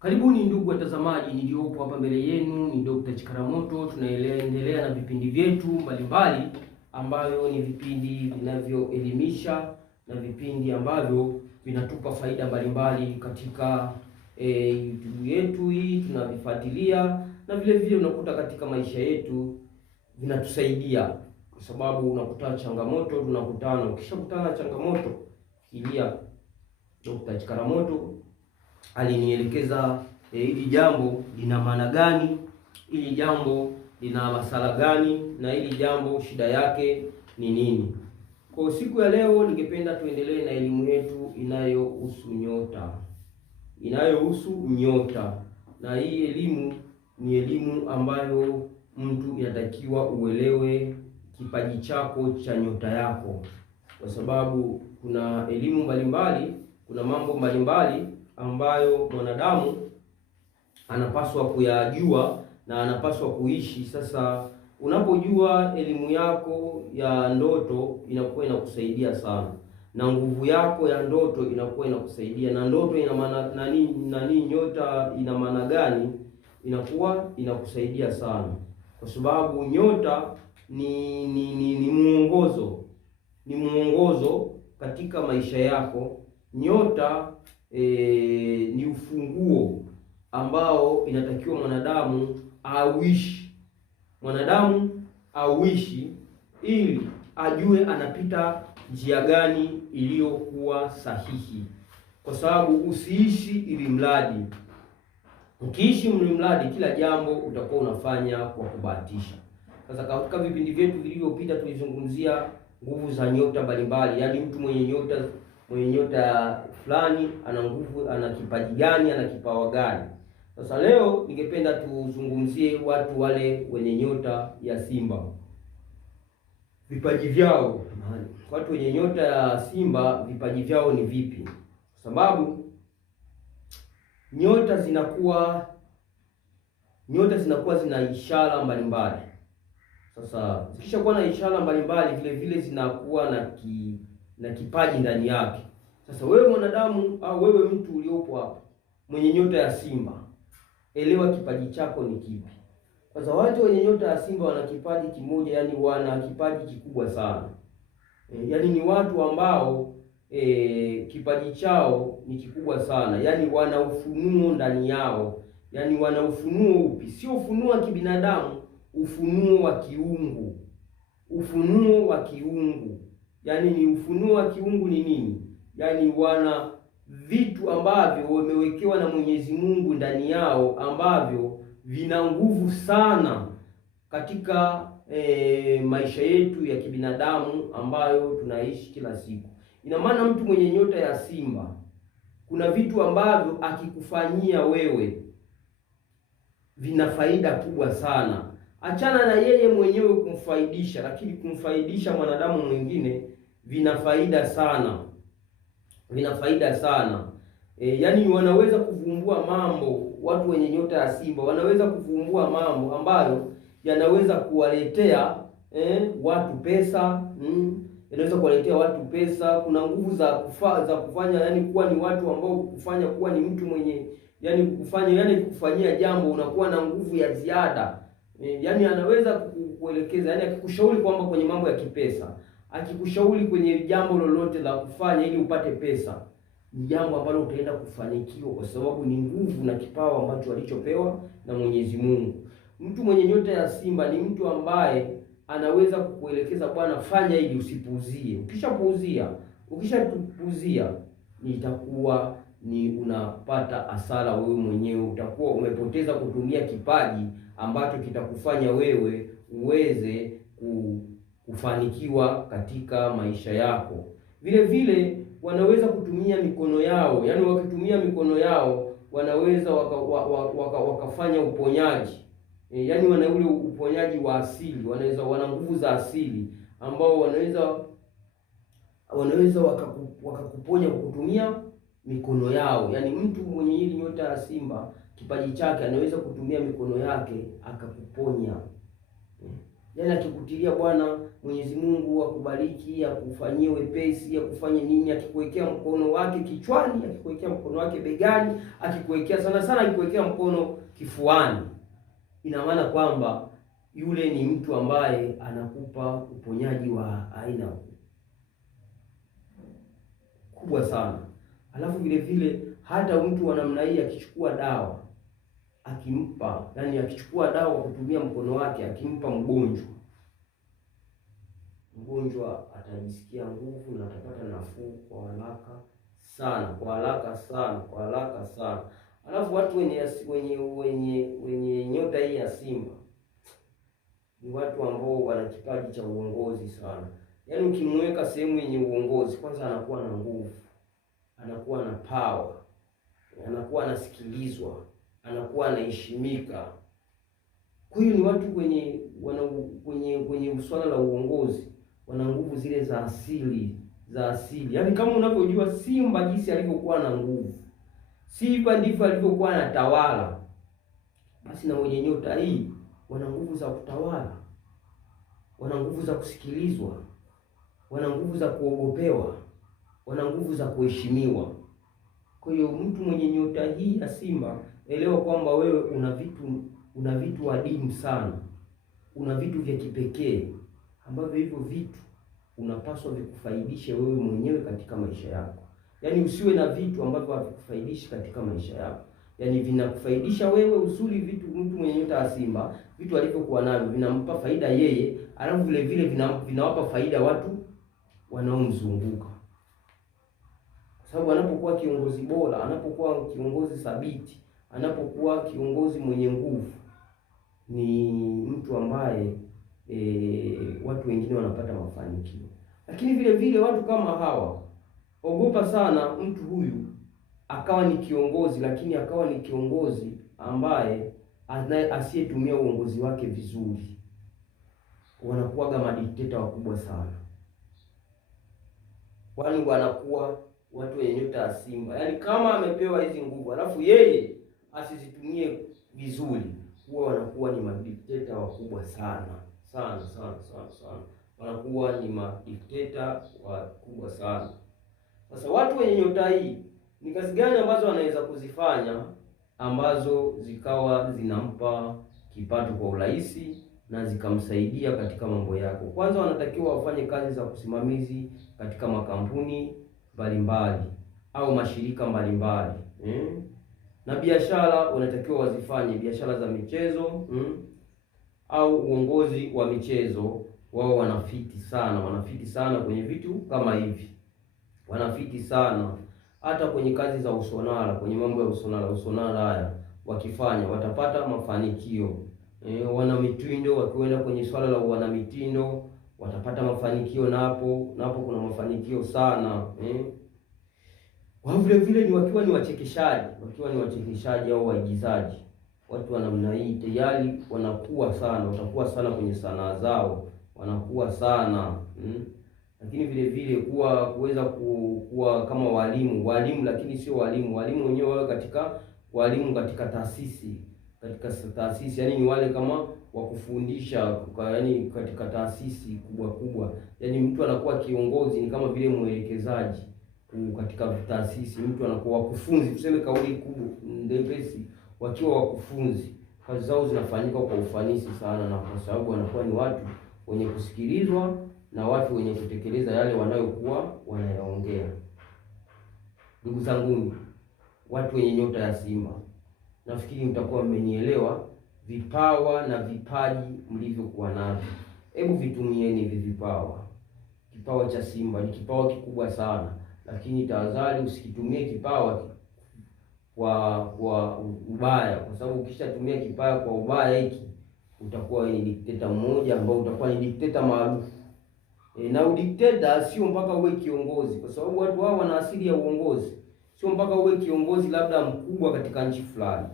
Karibuni ndugu watazamaji, niliopo hapa mbele yenu ni Dr. Chikaramoto. Tunaendelea na vipindi vyetu mbalimbali ambavyo ni vipindi vinavyoelimisha na vipindi ambavyo vinatupa faida mbalimbali katika YouTube yetu hii, tunavifuatilia na vile vile unakuta katika maisha yetu vinatusaidia, kwa sababu unakuta changamoto tunakutana. Ukishakutana na changamoto, fikiria Dr. Chikaramoto alinielekeza hili jambo lina maana gani, hili jambo lina masala gani, na hili jambo shida yake ni nini. Kwa siku ya leo ningependa tuendelee na elimu yetu inayohusu nyota. Na hii elimu ni elimu ambayo mtu inatakiwa uelewe kipaji chako cha nyota yako, kwa sababu kuna elimu mbalimbali, kuna mambo mbalimbali ambayo mwanadamu anapaswa kuyajua na anapaswa kuishi. Sasa unapojua elimu yako ya ndoto inakuwa inakusaidia sana, na nguvu yako ya ndoto inakuwa inakusaidia, na ndoto ina maana nani, nyota ina maana gani, inakuwa inakusaidia sana, kwa sababu nyota ni muongozo katika maisha yako. Nyota ni ufunguo ambao inatakiwa mwanadamu auishi ili ajue anapita njia gani iliyokuwa sahihi, kwa sababu usiishi ili mradi. Ukiishi ili mradi, kila jambo utakuwa unafanya kwa kubahatisha. Sasa katika vipindi vyetu vilivyopita tulizungumzia nguvu za nyota mbalimbali, yaani mtu mwenye nyota fulani ana nguvu, ana kipaji gani, ana kipawa gani. Sasa leo ningependa tuzungumzie watu wale wenye nyota ya Simba, vipaji vyao. Watu wenye nyota ya Simba vipaji vyao ni vipi? Kwa sababu nyota zinakuwa zina ishara mbalimbali. Sasa zikishakuwa na ishara mbalimbali, vile vile zinakuwa na kipaji ndani yake. Sasa wewe mwanadamu au wewe mtu uliopo hapa mwenye nyota ya Simba, elewa kipaji chako ni kipi. Sasa watu wenye nyota ya Simba wana kipaji kimoja, yani wana kipaji kikubwa sana. Yani ni watu ambao kipaji chao ni kikubwa sana, yani wana ufunuo ndani yao. Yani wana ufunuo upi? Sio ufunuo wa kibinadamu, ufunuo wa kiungu. Yani ni ufunuo wa kiungu ni nini? Yani wana vitu ambavyo wamewekewa na Mwenyezi Mungu ndani yao ambavyo vina nguvu sana katika maisha yetu ya kibinadamu ambayo tunaishi kila siku. Ina maana mtu mwenye nyota ya Simba, kuna vitu ambavyo akikufanyia wewe vina faida kubwa sana. Achana na yeye mwenyewe kumfaidisha, lakini kumfaidisha mwanadamu mwingine vina faida sana. Yani wanaweza kuvumbua mambo, watu wenye nyota ya Simba wanaweza kuvumbua mambo ambayo yanaweza kuwaletea watu pesa, yanaweza kuwaletea watu pesa. Kuna nguvu za kufanya, yani kuwa ni watu ambao kufanya kuwa ni mtu mwenye kufanyia jambo unakuwa na nguvu ya ziada. Yani anaweza kuelekeza, yani akikushauri kwamba kwenye mambo ya kipesa, akikushauri kwenye jambo lolote la kufanya ili upate pesa, ni jambo ambalo utaenda kufanikiwa, kwa sababu ni nguvu na kipawa ambacho alichopewa na Mwenyezi Mungu. Mtu mwenye nyota ya Simba ni mtu ambaye anaweza kukuelekeza, bwana fanya ili usipuuzie. Ukishapuuzia itakuwa ni unapata hasara wewe mwenyewe, utakuwa umepoteza kutumia kipaji ambacho kitakufanya wewe uweze kufanikiwa katika maisha yako. Vile vile wanaweza kutumia mikono yao, yani wakitumia mikono yao wanaweza wakafanya uponyaji. Yani wana ule uponyaji wa asili, wana nguvu za asili ambao wanaweza wakakuponya kwa kutumia mikono yao. Yani mtu mwenye hili nyota ya Simba, kipaji chake, anaweza kutumia mikono yake akakuponya. Yaani akikutilia bwana, Mwenyezi Mungu akubariki, akufanyie wepesi, akufanye nini, akikuwekea mkono wake kichwani, akikuwekea mkono wake begani, akikuwekea sana akikuwekea mkono kifuani, ina maana kwamba yule ni mtu ambaye anakupa uponyaji wa aina kubwa sana. Alafu vile vile hata mtu wa namna hii akichukua dawa akimpa, yani akichukua dawa kwa kutumia mkono wake akimpa mgonjwa atajisikia nguvu na atapata nafuu kwa haraka sana. Alafu watu wenye nyota hii ya Simba ni watu ambao wana kipaji cha uongozi sana. Yaani ukimweka sehemu yenye uongozi, kwanza anakuwa na nguvu, anakuwa na power, anakuwa anasikilizwa, anakuwa anaheshimika. Kwa hiyo ni watu kwenye swala la uongozi wana nguvu zile za asili. Yaani kama unavyojua Simba jinsi alivyokuwa na nguvu, Simba ndivyo alivyokuwa anatawala. Basi na wenye nyota hii wana nguvu za kutawala, wana nguvu za kusikilizwa, wana nguvu za kuogopewa, wana nguvu za kuheshimiwa. Kwa hiyo mtu mwenye nyota hii ya Simba, elewa kwamba wewe una vitu adimu sana, una vitu vya kipekee ambavyo hivyo vitu unapaswa vikufaidishe wewe mwenyewe katika maisha yako. Yaani usiwe na vitu ambavyo havikufaidishi katika maisha yako. Yaani vinakufaidisha wewe. Usuli vitu, mtu mwenye nyota ya Simba, vitu alivyokuwa navyo vinampa faida yeye, alafu vile vile vinawapa faida watu wanaomzunguka. Kwa sababu anapokuwa kiongozi bora, anapokuwa kiongozi thabiti, anapokuwa kiongozi mwenye nguvu, ni mtu ambaye watu wengine wanapata mafanikio. Lakini vile vile watu kama hawa, ogopa sana mtu huyu akawa ni kiongozi, lakini akawa ni kiongozi ambaye asiyetumia uongozi wake vizuri. Wanakuwaga madikteta wakubwa sana, kwani wanakuwa watu wenye nyota ya Simba. Yaani kama amepewa hizi nguvu alafu yeye asizitumie vizuri, huwa wanakuwa ni madikteta wakubwa sana. Wanakuwa ni madikteta wakubwa sana. Sasa watu wenye nyota hii ni kazi gani ambazo wanaweza kuzifanya ambazo zikawa zinampa kipato kwa urahisi na zikamsaidia katika mambo yako? Kwanza wanatakiwa wafanye kazi za kusimamizi katika makampuni mbalimbali au mashirika mbalimbali. Na biashara wanatakiwa wazifanye biashara za michezo, au uongozi wa michezo. Wao wanafiti sana kwenye vitu kama hivi, wanafiti sana hata kwenye kazi za usonara, kwenye mambo ya usonara haya wakifanya watapata mafanikio. Wana mitindo, wakienda kwenye swala la wana mitindo watapata mafanikio, napo kuna mafanikio sana. Wao vile vile ni wakiwa ni wachekeshaji au waigizaji, watu wa namna hii tayari watakuwa sana kwenye sanaa zao, wanakuwa sana. Lakini vile vile kuweza kuwa kama walimu, lakini sio walimu wenyewe wao walimu katika taasisi, yani ni wale kama wa kufundisha, yani katika taasisi kubwa. Yani mtu anakuwa kiongozi, ni kama vile mwelekezaji katika taasisi. Mtu anakuwa wakufunzi, tuseme kauli kubwa ndepesi, wakiwa wakufunzi kazi zao zinafanyika kwa ufanisi sana, na kwa sababu wanakuwa ni watu wenye kusikilizwa na watu wenye kutekeleza yale wanayokuwa wanayaongea. Ndugu zangu, watu wenye nyota ya Simba, nafikiri mtakuwa mmenielewa vipawa na vipaji mlivyokuwa navyo. Hebu vitumieni hivi vipawa. Kipawa cha Simba ni kipawa kikubwa sana, lakini tahadhari, usikitumie kipawa kwa ubaya, kwa sababu ukishatumia kipawa kwa ubaya hiki utakuwa ni dikteta mmoja ambao utakuwa ni dikteta maarufu. Na udikteta sio mpaka uwe kiongozi, kwa sababu watu hao wana asili ya uongozi. Sio mpaka uwe kiongozi labda mkubwa katika nchi fulani.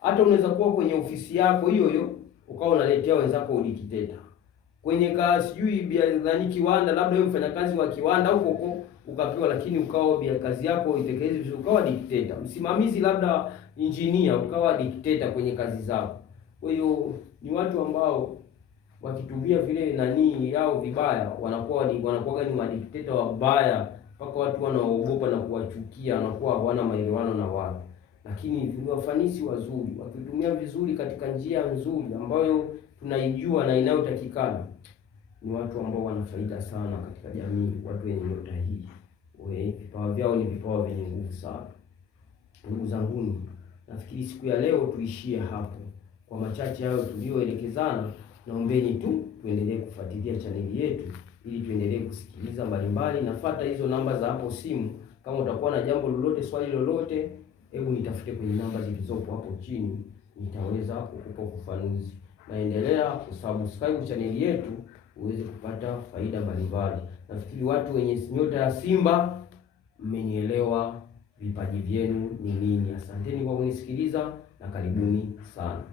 Hata unaweza kuwa kwenye ofisi yako hiyo ukawa unaletea wenzako udikteta. Kwenye kazi kiwanda, labda wewe mfanyakazi wa kiwanda huko ukapewa, lakini ukawa kazi yako itekeleze vizuri, ukawa dikteta. Msimamizi labda engineer, ukawa dikteta kwenye kazi zako. Kwa hiyo ni watu ambao wakitumia vile nani yao vibaya, wanakuwa ni madikteta wabaya, mpaka watu wanaogopa na kuwachukia, wanakuwa hawana maelewano na watu. Lakini ni wafanisi wazuri, wakitumia vizuri katika njia nzuri ambayo tunaijua na inayotakikana, ni watu ambao wana faida sana katika jamii. Watu wenye nyota hii, vipawa vyao ni vipawa vyenye nguvu sana. Ndugu zanguni, nafikiri siku ya leo tuishie hapo. Kwa machache hayo tulioelekezana, naombeni tu tuendelee kufuatilia chaneli yetu ili tuendelee kusikiliza mbalimbali. Nafuata hizo namba za hapo simu. Kama utakuwa na jambo lolote, swali lolote, hebu nitafute kwenye namba zilizopo hapo chini, nitaweza kukupa ufafanuzi. Naendelea kusubscribe chaneli yetu uweze kupata faida mbalimbali. Nafikiri watu wenye nyota ya Simba mmenielewa vipaji vyenu ni nini. Asanteni kwa kunisikiliza na karibuni sana.